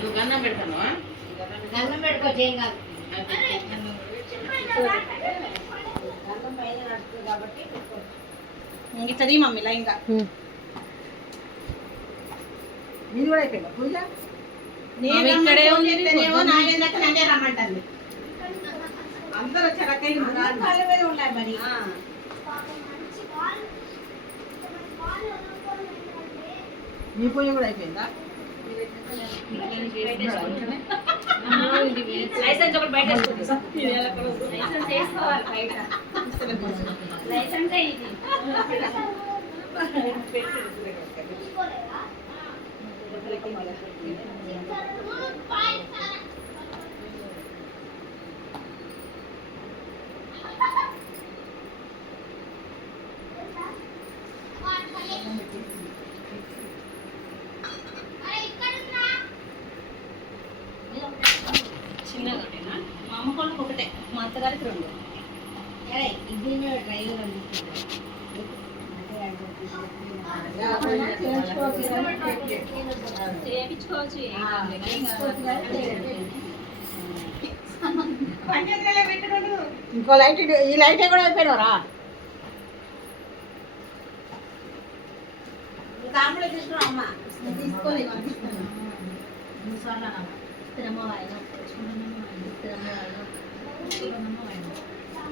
నువ్వు గన్నం పెడతాను. గన్నం పెట్టుకోవచ్చు, ఏం కాదు. గన్నం పైన నడుస్తుంది కాబట్టి ఇట్లది మమ్మీ లైన్గా. ఇది కూడా అయిపోయిందా పూజ? నేను ఇక్కడే ఉంటేనేమో నాగేంద్రక్క నన్నే రమ్మంటారు. అందరూ వచ్చారు కాళ్ళ మీద ఉన్నాయి మరి. మీ పూజ కూడా అయిపోయిందా? లైసెన్స్ ఒకటి బయట చేసుకోవాలి. బయట లైసెన్స్ ఇది చిన్నగా మా అమ్మ కొడుకు ఒకటే, మా అత్తగారికి రెండు. చేయించుకోవచ్చు. ఇంకో లైట్, ఈ లైటే కూడా అయిపోయినవరా? దాంట్లో తీసుకున్నావు అమ్మ, తీసుకొని పంపిస్తాను.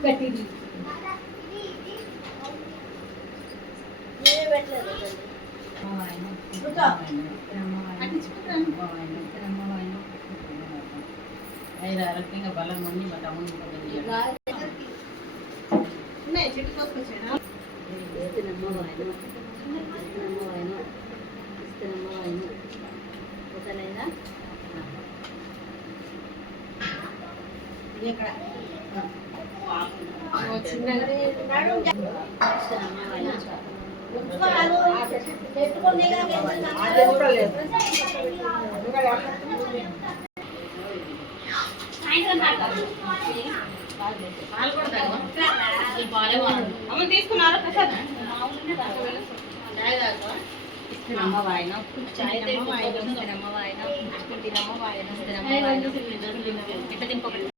పెట్టింది ఆరోగ్యంగా బలం ఉండి మా తమ్ముడు చెట్టు కోసుకొచ్చాను. అమ్మ తీసుకున్నారా ప్రసాద్? అమ్మ వాయిన చాయ్ అమ్మ వాయిన అమ్మ వాయిన ఇట్లా తినుకోకండి.